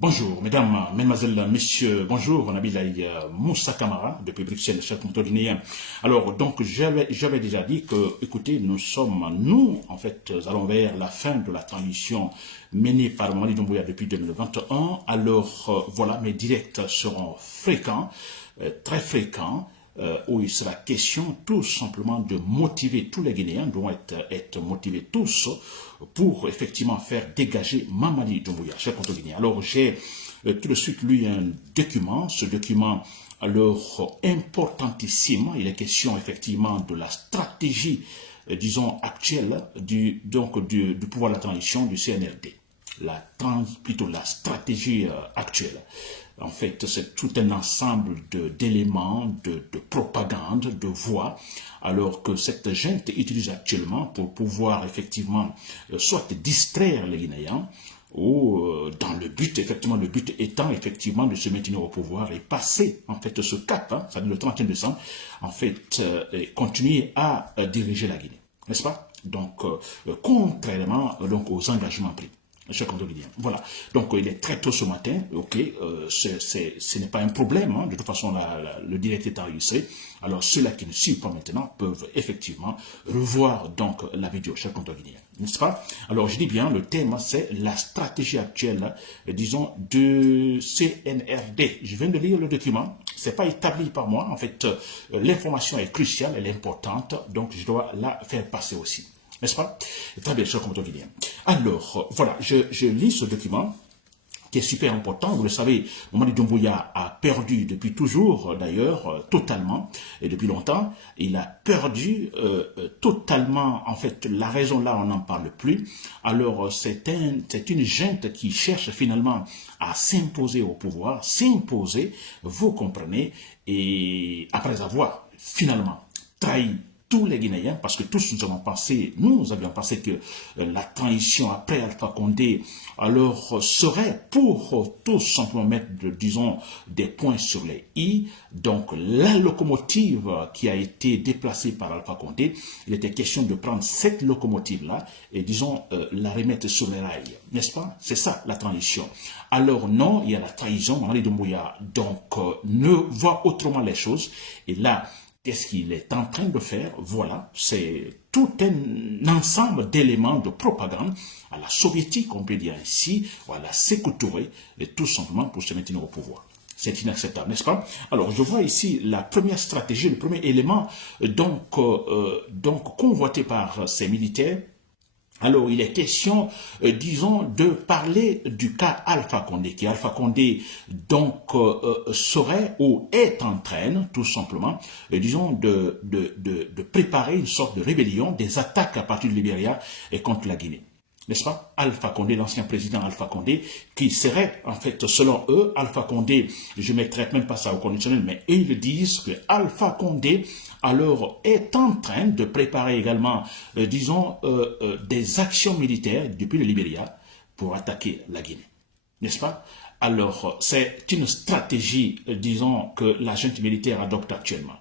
Bonjour, mesdames, mesdemoiselles, messieurs, bonjour, Nabilaï Moussa Kamara, depuis Bruxelles, chef guinéen. Alors, donc, j'avais déjà dit que, écoutez, nous, en fait, allons vers la fin de la transition menée par Mamadi Doumbouya depuis 2021. Alors, voilà, mes directs seront fréquents, très fréquents, où il sera question tout simplement de motiver tous les Guinéens, doivent être motivés tous pour effectivement faire dégager Mamadi Doumbouya, cher contre Guinéen. Alors j'ai tout de suite lu un document, ce document alors importantissime, il est question effectivement de la stratégie, disons actuelle, du pouvoir de la transition du CNRD. Plutôt la stratégie actuelle. En fait, c'est tout un ensemble d'éléments, de propagande, de voix, alors que cette gente utilise actuellement pour pouvoir effectivement soit distraire les Guinéens, ou dans le but, effectivement, le but étant effectivement de se maintenir au pouvoir et passer en fait ce cap, hein, c'est-à-dire le 31 décembre, en fait, et continuer à diriger la Guinée, n'est-ce pas? Donc, contrairement donc aux engagements pris. Voilà, donc il est très tôt ce matin, ok, ce n'est pas un problème, hein. De toute façon le direct est enregistré, alors ceux-là qui ne suivent pas maintenant peuvent effectivement revoir donc la vidéo, cher compte guinéen, n'est-ce pas? Alors je dis bien, le thème c'est la stratégie actuelle, disons, de CNRD. Je viens de lire le document, c'est pas établi par moi, en fait, l'information est cruciale, elle est importante, donc je dois la faire passer aussi. N'est-ce pas? Très bien, cher compte guinéen. Alors, voilà, je lis ce document qui est super important. Vous le savez, Mamadi Doumbouya a perdu depuis toujours, d'ailleurs, totalement, et depuis longtemps. Il a perdu totalement, en fait, la raison là, on n'en parle plus. Alors, c'est une gente qui cherche finalement à s'imposer au pouvoir, s'imposer, vous comprenez, et après avoir finalement trahi tous les Guinéens, parce que tous nous avions pensé que la transition après Alpha Condé, alors serait pour tout simplement mettre, disons, des points sur les i. Donc la locomotive qui a été déplacée par Alpha Condé, il était question de prendre cette locomotive-là et, disons, la remettre sur les rails, n'est-ce pas? C'est ça la transition. Alors non, il y a la trahison, Mamadi Doumbouya, donc ne voit autrement les choses, et là, qu'est-ce qu'il est en train de faire? Voilà, c'est tout un ensemble d'éléments de propagande à la soviétique, on peut dire ainsi, ou à la Sékou Touré, et tout simplement pour se maintenir au pouvoir. C'est inacceptable, n'est-ce pas? Alors, je vois ici la première stratégie, le premier élément, donc convoité par ces militaires. Alors, il est question, disons, de parler du cas Alpha Condé, qui Alpha Condé, donc, serait ou est en train, tout simplement, disons, de préparer une sorte de rébellion, des attaques à partir du Libéria et contre la Guinée. N'est-ce pas? Alpha Condé, l'ancien président Alpha Condé, qui serait, en fait, selon eux, Alpha Condé, je ne mettrai même pas ça au conditionnel, mais eux, ils disent que Alpha Condé, alors, est en train de préparer également, disons, des actions militaires depuis le Libéria pour attaquer la Guinée. N'est-ce pas? Alors, c'est une stratégie, disons, que la junte militaire adopte actuellement.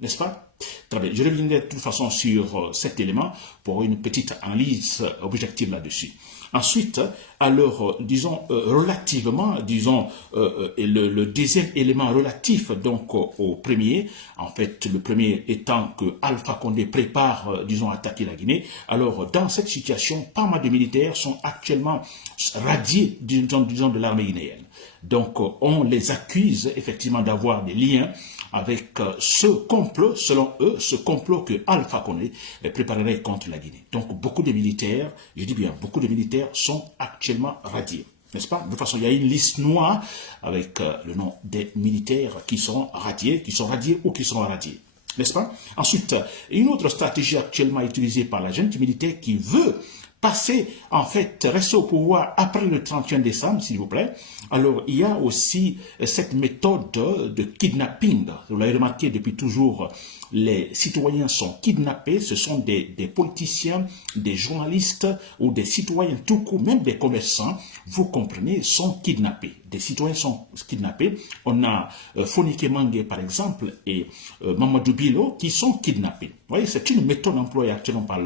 N'est-ce pas? Très bien. Je reviendrai de toute façon sur cet élément pour une petite analyse objective là-dessus. Ensuite, alors, disons, relativement, disons, le deuxième élément relatif donc au premier, en fait, le premier étant que Alpha Condé prépare, disons, à attaquer la Guinée. Alors, dans cette situation, pas mal de militaires sont actuellement radiés, disons, de l'armée guinéenne. Donc, on les accuse effectivement d'avoir des liens avec ce complot, selon eux, ce complot que Alpha Condé préparerait contre la Guinée. Donc, beaucoup de militaires, je dis bien, beaucoup de militaires sont actuellement radiés, n'est-ce pas? De toute façon, il y a une liste noire avec le nom des militaires qui sont radiés ou qui seront radiés, n'est-ce pas? Ensuite, une autre stratégie actuellement utilisée par la junte militaire qui veut passer, en fait, rester au pouvoir après le 31 décembre, s'il vous plaît. Alors, il y a aussi cette méthode de kidnapping. Vous l'avez remarqué depuis toujours, les citoyens sont kidnappés. Ce sont des politiciens, des journalistes ou des citoyens tout court, même des commerçants, vous comprenez, sont kidnappés. des citoyens sont kidnappés. On a Fonike Mange, par exemple, et Mamadou Bilo qui sont kidnappés. Vous voyez, c'est une méthode employée actuellement par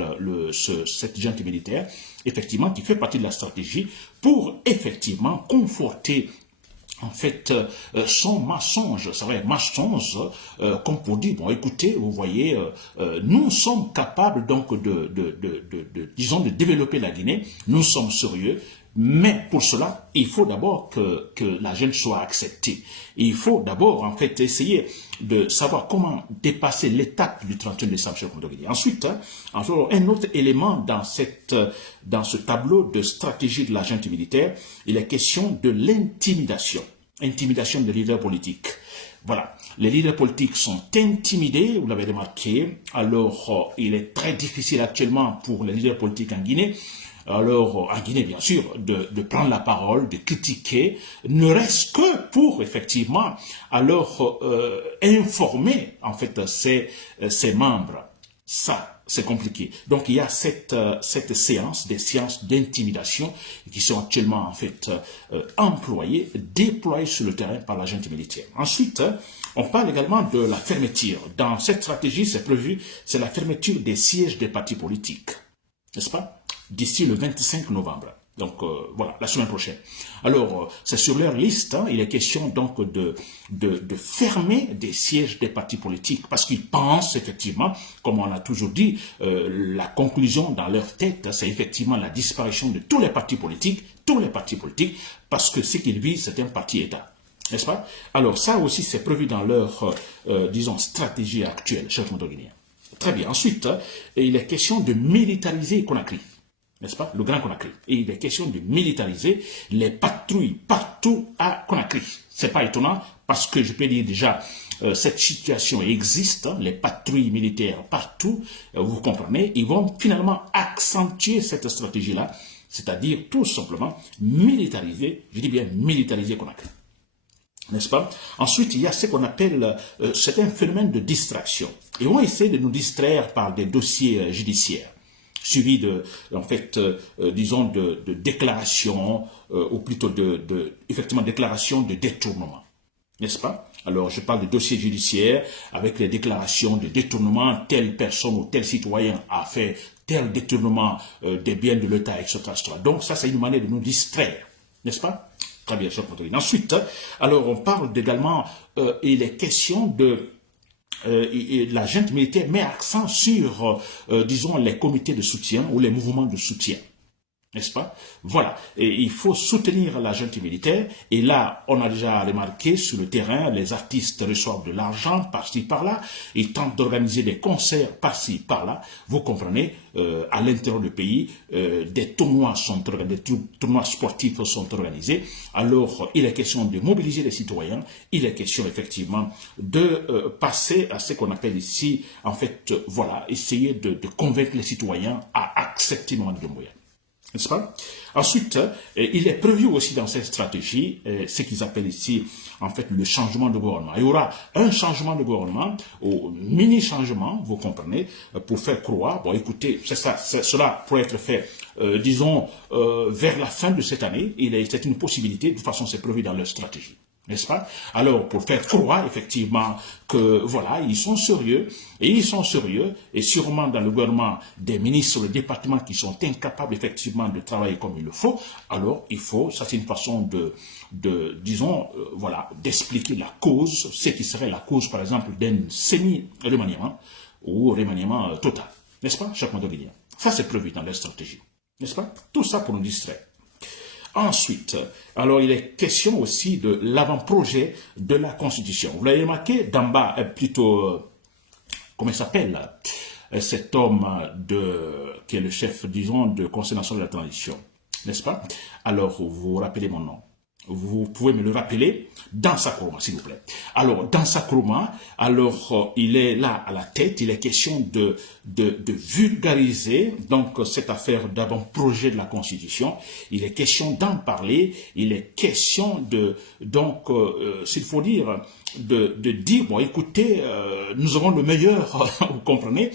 cette junte militaire, effectivement, qui fait partie de la stratégie pour, effectivement, conforter en fait, son mensonge, c'est vrai, mensonge, comme pour dire, bon, écoutez, vous voyez, nous sommes capables donc disons, de développer la Guinée, nous sommes sérieux, mais pour cela, il faut d'abord que la jeune soit acceptée. Il faut d'abord, en fait, essayer de savoir comment dépasser l'étape du 31 décembre chez Guinée. Ensuite, un autre élément dans ce tableau de stratégie de la junte militaire, il est question de l'intimidation. Intimidation des leaders politiques. Voilà, les leaders politiques sont intimidés, vous l'avez remarqué. Alors, il est très difficile actuellement pour les leaders politiques en Guinée, alors en Guinée bien sûr, de prendre la parole, de critiquer, ne reste que pour effectivement alors informer en fait ses membres. Ça, c'est compliqué. Donc, il y a cette séance, des séances d'intimidation qui sont actuellement, en fait, employées, déployées sur le terrain par la junte militaire. Ensuite, on parle également de la fermeture. Dans cette stratégie, c'est prévu, c'est la fermeture des sièges des partis politiques. N'est-ce pas? D'ici le 25 novembre. Donc, voilà, la semaine prochaine. Alors, c'est sur leur liste, hein, il est question donc de fermer des sièges des partis politiques parce qu'ils pensent effectivement, comme on a toujours dit, la conclusion dans leur tête, c'est effectivement la disparition de tous les partis politiques, parce que ce qu'ils visent, c'est un parti-État. N'est-ce pas? Alors, ça aussi, c'est prévu dans leur, disons, stratégie actuelle, chers Guinéens. Très bien. Ensuite, il est question de militariser Conakry. N'est-ce pas? Le Grand Conakry. Et il est question de militariser les patrouilles partout à Conakry. C'est pas étonnant parce que je peux dire déjà, cette situation existe, hein, les patrouilles militaires partout, vous comprenez, ils vont finalement accentuer cette stratégie-là, c'est-à-dire tout simplement militariser, je dis bien militariser Conakry. N'est-ce pas? Ensuite, il y a ce qu'on appelle, c'est un phénomène de distraction. Et on essaie de nous distraire par des dossiers judiciaires, suivi de, en fait, disons, de déclarations, ou plutôt effectivement, déclarations de détournement. N'est-ce pas? Alors, je parle de dossiers judiciaires avec les déclarations de détournement, telle personne ou tel citoyen a fait tel détournement des biens de l'État, etc., etc. Donc, ça, c'est une manière de nous distraire. N'est-ce pas? Très bien, cher Patrick. Ensuite, alors, on parle également, il est question de la junte militaire met accent sur, disons, les comités de soutien ou les mouvements de soutien. N'est-ce pas? Voilà. Et il faut soutenir la junte militaire. Et là, on a déjà remarqué sur le terrain, les artistes reçoivent de l'argent par-ci, par-là. Ils tentent d'organiser des concerts par-ci, par-là. Vous comprenez, à l'intérieur du pays, des tournois sportifs sont organisés. Alors, il est question de mobiliser les citoyens. Il est question, effectivement, de passer à ce qu'on appelle ici, en fait, voilà, essayer de convaincre les citoyens à accepter Mamadi Doumbouya. N'est-ce pas? Ensuite, il est prévu aussi dans cette stratégie, ce qu'ils appellent ici, en fait, le changement de gouvernement. Il y aura un changement de gouvernement, ou mini-changement, vous comprenez, pour faire croire, bon, écoutez, cela pourrait être fait, disons, vers la fin de cette année, c'est une possibilité, de toute façon, c'est prévu dans leur stratégie. N'est-ce pas? Alors, pour faire croire, effectivement, que, voilà, ils sont sérieux, et sûrement dans le gouvernement, des ministres, le département qui sont incapables, effectivement, de travailler comme il le faut, alors, il faut, ça c'est une façon disons, voilà, d'expliquer la cause, ce qui serait la cause, par exemple, d'un semi-remaniement, ou remaniement total. N'est-ce pas, chaque mois guinéen? Ça, c'est prévu dans leur stratégie. N'est-ce pas? Tout ça pour nous distraire. Ensuite, alors il est question aussi de l'avant-projet de la Constitution. Vous l'avez remarqué, d'en bas, plutôt, comment il s'appelle, cet homme qui est le chef, disons, de Conseil national de la transition, n'est-ce pas? Alors, vous rappelez mon nom. Vous pouvez me le rappeler, dans Sakuruma, s'il vous plaît. Alors, dans Sakuruma, alors, il est là à la tête, il est question de vulgariser, donc, cette affaire d'avant-projet de la Constitution. Il est question d'en parler, il est question donc, s'il faut dire, de dire, bon, écoutez, nous aurons le meilleur, vous comprenez,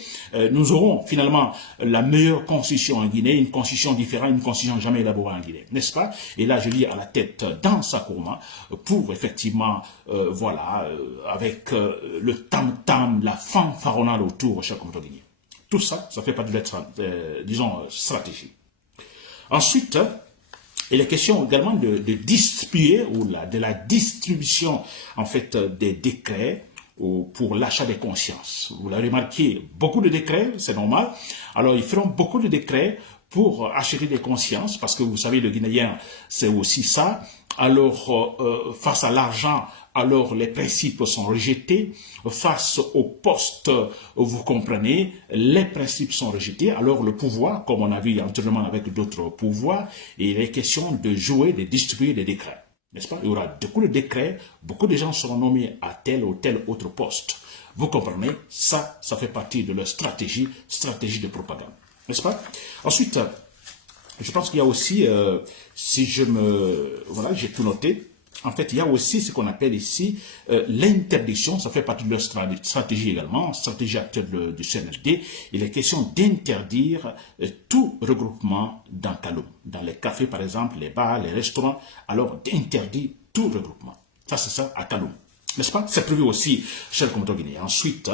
nous aurons finalement la meilleure constitution en Guinée, une constitution différente, une constitution jamais élaborée en Guinée, n'est-ce pas? Et là, je lis à la tête dans sa Kourma pour effectivement, voilà, avec le tam-tam, la fanfaronnade autour, cher communauté guinéen. Tout ça, ça fait partie de notre, disons, stratégie. Ensuite, il est question également de distribuer ou de la distribution en fait des décrets pour l'achat des consciences. Vous l'avez remarqué, beaucoup de décrets, c'est normal. Alors ils feront beaucoup de décrets pour acheter des consciences, parce que vous savez, le Guinéen, c'est aussi ça. Alors, face à l'argent, alors les principes sont rejetés. Face au poste, vous comprenez, les principes sont rejetés. Alors le pouvoir, comme on a vu antérieurement avec d'autres pouvoirs, il est question de jouer, de distribuer des décrets. N'est-ce pas? Il y aura beaucoup de décrets, beaucoup de gens seront nommés à tel ou tel autre poste. Vous comprenez, ça fait partie de leur stratégie de propagande. N'est-ce pas? Ensuite, je pense qu'il y a aussi, si je me... Voilà, j'ai tout noté. En fait, il y a aussi ce qu'on appelle ici l'interdiction. Ça fait partie de leur stratégie également, stratégie actuelle du CNRD. Il est question d'interdire tout regroupement dans Kaloum. Dans les cafés, par exemple, les bars, les restaurants. Alors, d'interdire tout regroupement. Ça, c'est ça à Kaloum. N'est-ce pas? C'est prévu aussi chez le communauté guinéen. Ensuite,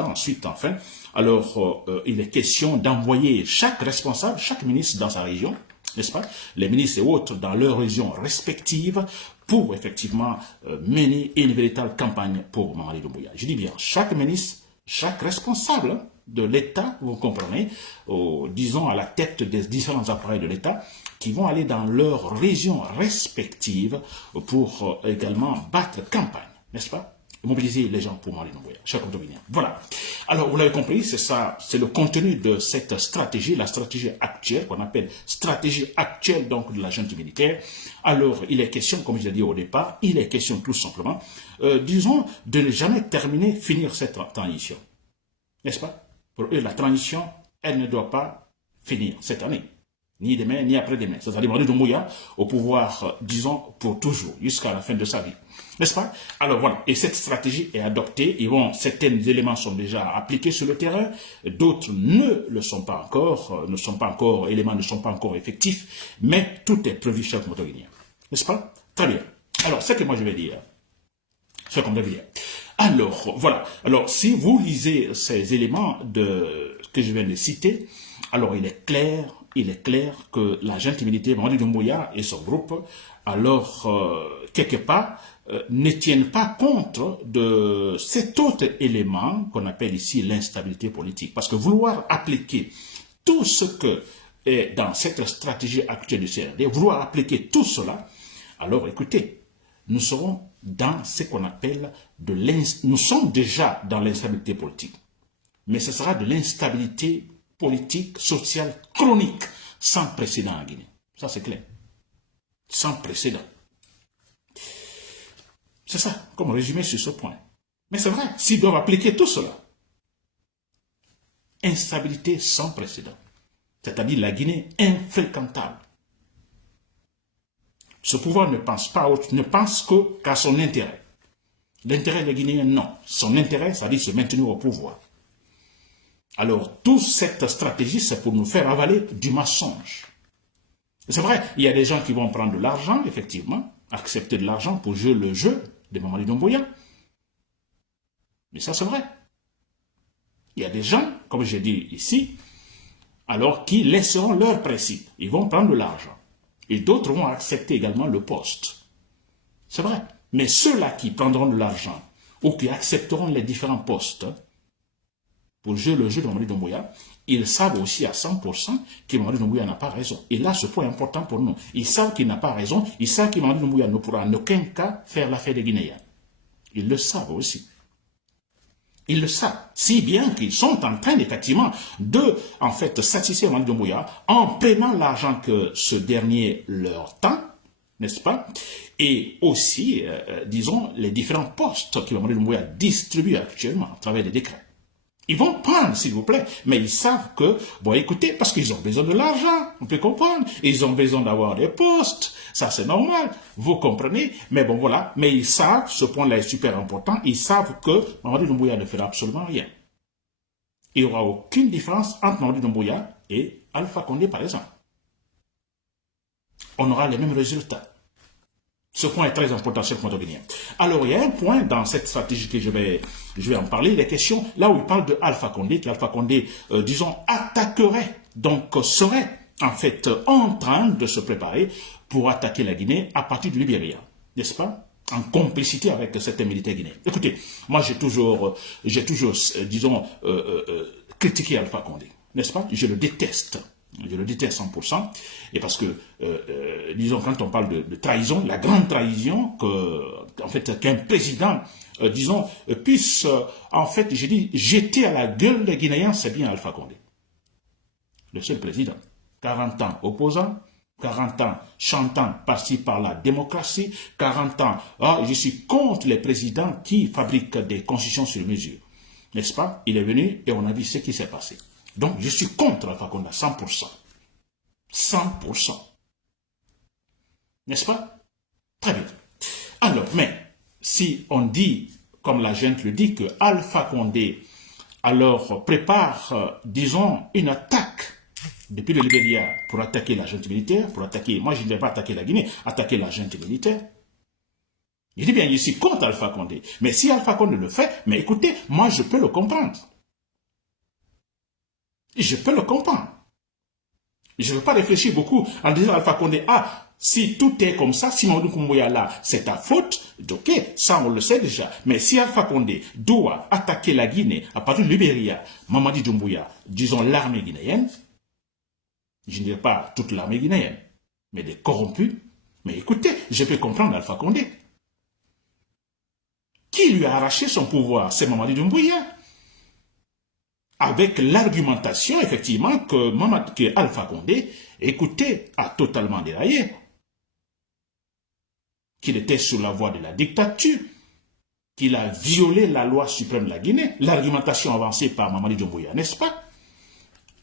enfin, alors, il est question d'envoyer chaque responsable, chaque ministre dans sa région, n'est-ce pas? Les ministres et autres dans leurs régions respectives pour effectivement mener une véritable campagne pour Mamadi Doumbouya. Je dis bien, chaque ministre, chaque responsable de l'État, vous comprenez, disons à la tête des différents appareils de l'État, qui vont aller dans leurs régions respectives pour également battre campagne, n'est-ce pas? Mobiliser les gens pour Mamadi Doumbouya, chers condominiens. Voilà. Alors, vous l'avez compris, c'est ça, c'est le contenu de cette stratégie, la stratégie actuelle, qu'on appelle stratégie actuelle donc de la junte militaire. Alors, il est question, comme je l'ai dit au départ, il est question tout simplement, disons, de ne jamais finir cette transition. N'est-ce pas? Pour eux, la transition, elle ne doit pas finir cette année. Ni demain, ni après-demain. C'est-à-dire Mamadi Doumbouya au pouvoir, disons, pour toujours, jusqu'à la fin de sa vie. N'est-ce pas? Alors voilà, et cette stratégie est adoptée, certains éléments sont déjà appliqués sur le terrain, d'autres ne le sont pas encore, éléments ne sont pas encore effectifs, mais tout est prévu chez le communauté guinéen. N'est-ce pas? Très bien. Alors, ce que moi je vais dire, ce qu'on va dire. Alors, voilà. Alors, si vous lisez ces éléments que je viens de citer, alors il est clair que la junte militaire Mamadi Doumbouya et son groupe, alors, quelque part, ne tiennent pas compte de cet autre élément qu'on appelle ici l'instabilité politique. Parce que vouloir appliquer tout ce que est dans cette stratégie actuelle du CRD, vouloir appliquer tout cela, alors écoutez, nous serons dans ce qu'on appelle nous sommes déjà dans l'instabilité politique. Mais ce sera de l'instabilité politique, sociale, chronique, sans précédent en Guinée. Ça c'est clair. Sans précédent. C'est ça, comme résumé sur ce point. Mais c'est vrai, s'ils doivent appliquer tout cela, instabilité sans précédent, c'est-à-dire la Guinée infréquentable. Ce pouvoir ne pense pas autre, ne pense qu'à son intérêt. L'intérêt des Guinéens, non. Son intérêt, c'est-à-dire se maintenir au pouvoir. Alors, toute cette stratégie, c'est pour nous faire avaler du mensonge. C'est vrai, il y a des gens qui vont prendre de l'argent, effectivement, accepter de l'argent pour jouer le jeu de Mamadi Doumbouya. Mais ça, c'est vrai. Il y a des gens, comme j'ai dit ici, alors qui laisseront leurs principes. Ils vont prendre de l'argent. Et d'autres vont accepter également le poste. C'est vrai. Mais ceux-là qui prendront de l'argent ou qui accepteront les différents postes pour jouer le jeu de Mamadi Doumbouya, ils savent aussi à 100% que Mamadi Doumbouya n'a pas raison. Et là, ce point est important pour nous. Ils savent qu'il n'a pas raison. Ils savent que Mamadi Doumbouya ne pourra en aucun cas faire l'affaire des Guinéens. Ils le savent aussi. Ils le savent. Si bien qu'ils sont en train, effectivement, de, en fait, satisfaire Mamadi Doumbouya en prenant l'argent que ce dernier leur tend, n'est-ce pas? Et aussi, disons, les différents postes que Mamadi Doumbouya distribue actuellement à travers des décrets. Ils vont prendre, s'il vous plaît, mais ils savent que, bon, écoutez, parce qu'ils ont besoin de l'argent, on peut comprendre, ils ont besoin d'avoir des postes, ça c'est normal, vous comprenez, mais bon, voilà, mais ils savent, ce point-là est super important, ils savent que Mamadi Doumbouya ne fera absolument rien. Il n'y aura aucune différence entre Mamadi Doumbouya et Alpha Condé, par exemple. On aura les mêmes résultats. Ce point est très important, cher Guinéen. Alors, il y a un point dans cette stratégie que je vais en parler, les questions, là où il parle de Alpha Condé, qu'Alpha Condé, disons, attaquerait, donc serait en fait en train de se préparer pour attaquer la Guinée à partir du Libéria, n'est-ce pas? En complicité avec certains militaires guinéens. Écoutez, moi j'ai toujours disons, critiqué Alpha Condé, n'est-ce pas? Je le déteste. Je le déteste 100%, et parce que, disons, quand on parle de trahison, la grande trahison en fait, qu'un président, disons, puisse, en fait, j'ai dit, jeter à la gueule des Guinéens, c'est bien Alpha Condé. Le seul président. 40 ans opposant, 40 ans chantant par-ci par-là démocratie, 40 ans, je suis contre les présidents qui fabriquent des constitutions sur mesure. N'est-ce pas? Il est venu et on a vu ce qui s'est passé. Donc, je suis contre Alpha Condé à 100%. 100%. N'est-ce pas? Très bien. Alors, mais, si on dit, comme la gente le dit, que Alpha Condé, alors, prépare, disons, une attaque depuis le Libéria pour attaquer la junte militaire, pour attaquer, moi je ne vais pas attaquer la Guinée, attaquer la junte militaire. Je dis bien, je suis contre Alpha Condé. Mais si Alpha Condé le fait, mais écoutez, moi je peux le comprendre. Je peux le comprendre. Je ne veux pas réfléchir beaucoup en disant Alpha Condé, si tout est comme ça, si Mamadou Doumbouya là, c'est ta faute, ok, ça on le sait déjà. Mais si Alpha Condé doit attaquer la Guinée à partir de Libéria, Mamadi Doumbouya, disons l'armée guinéenne, je ne dirais pas toute l'armée guinéenne, mais des corrompus, mais écoutez, je peux comprendre Alpha Condé. Qui lui a arraché son pouvoir? C'est Mamadi Doumbouya. Avec l'argumentation, effectivement, que Alpha Condé, écoutez, a totalement déraillé. Qu'il était sous la voie de la dictature, qu'il a violé la loi suprême de la Guinée, l'argumentation avancée par Mamadi Doumbouya, n'est-ce pas?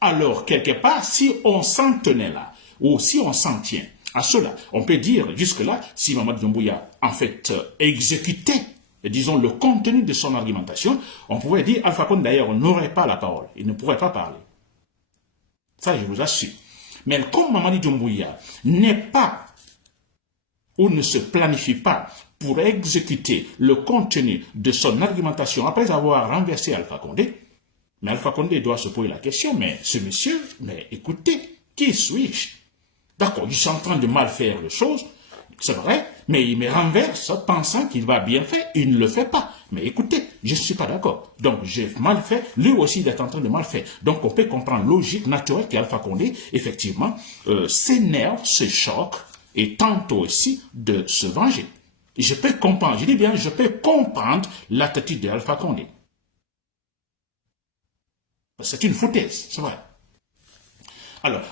Alors, quelque part, si on s'en tenait là, ou si on s'en tient à cela, on peut dire jusque-là, si Mamadi Doumbouya, en fait, exécutait, disons, le contenu de son argumentation, on pourrait dire, Alpha Condé d'ailleurs n'aurait pas la parole, il ne pourrait pas parler. Ça, je vous assure. Mais comme Mamadi Doumbouya n'est pas, ou ne se planifie pas pour exécuter le contenu de son argumentation après avoir renversé Alpha Condé, mais Alpha Condé doit se poser la question, mais ce monsieur, mais écoutez, qui suis-je? D'accord, je suis en train de mal faire les choses, c'est vrai, mais il me renverse pensant qu'il va bien faire, il ne le fait pas. Mais écoutez, je ne suis pas d'accord. Donc j'ai mal fait, lui aussi il est en train de mal faire. Donc on peut comprendre logique, naturelle qu'Alpha Condé, effectivement, s'énerve, se choque, et tente aussi de se venger. Je peux comprendre, je dis bien, je peux comprendre l'attitude d'Alpha Condé. C'est une foutaise, c'est vrai.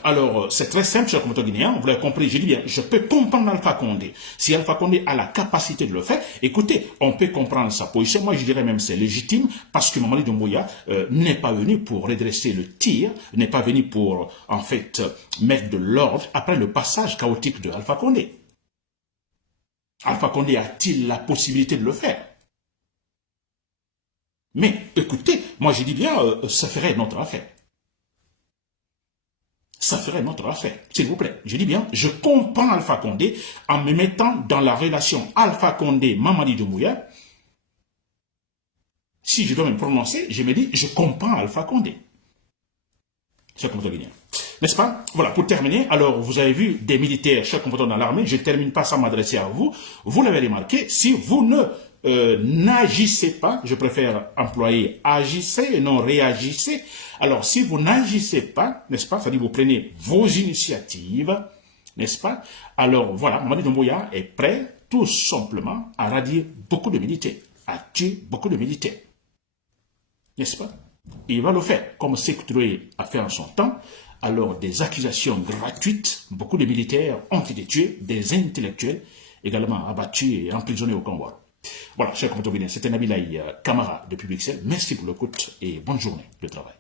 Alors c'est très simple, cher commentateur guinéen, vous l'avez compris, je dis bien, je peux comprendre Alpha Condé. Si Alpha Condé a la capacité de le faire, écoutez, on peut comprendre sa position. Moi, je dirais même c'est légitime, parce que Mamadi Doumbouya n'est pas venu pour redresser le tir, n'est pas venu pour, en fait, mettre de l'ordre après le passage chaotique de Alpha Condé. Alpha Condé a-t-il la possibilité de le faire? Mais, écoutez, moi, je dis bien, ça ferait notre affaire. Ça ferait notre affaire, s'il vous plaît. Je dis bien, je comprends Alpha Condé en me mettant dans la relation Alpha Condé-Mamadi Doumbouya. Si je dois me prononcer, je me dis, je comprends Alpha Condé. C'est comme ça, n'est-ce pas? Voilà, pour terminer, alors vous avez vu des militaires, chaque combattant dans l'armée, je ne termine pas sans m'adresser à vous. Vous l'avez remarqué, si vous ne n'agissez pas, je préfère employer agissez et non réagissez. Alors, si vous n'agissez pas, n'est-ce pas, c'est-à-dire vous prenez vos initiatives, n'est-ce pas? Alors, voilà, Mamadi Doumbouya est prêt, tout simplement, à radier beaucoup de militaires, à tuer beaucoup de militaires, n'est-ce pas? Et il va le faire, comme Sékou Touré a fait en son temps. Alors, des accusations gratuites, beaucoup de militaires ont été tués, des intellectuels également abattus et emprisonnés au Congo. Voilà, chers compatriotes, c'était Nabilaï Camara depuis Bruxelles. Merci pour l'écoute et bonne journée de travail.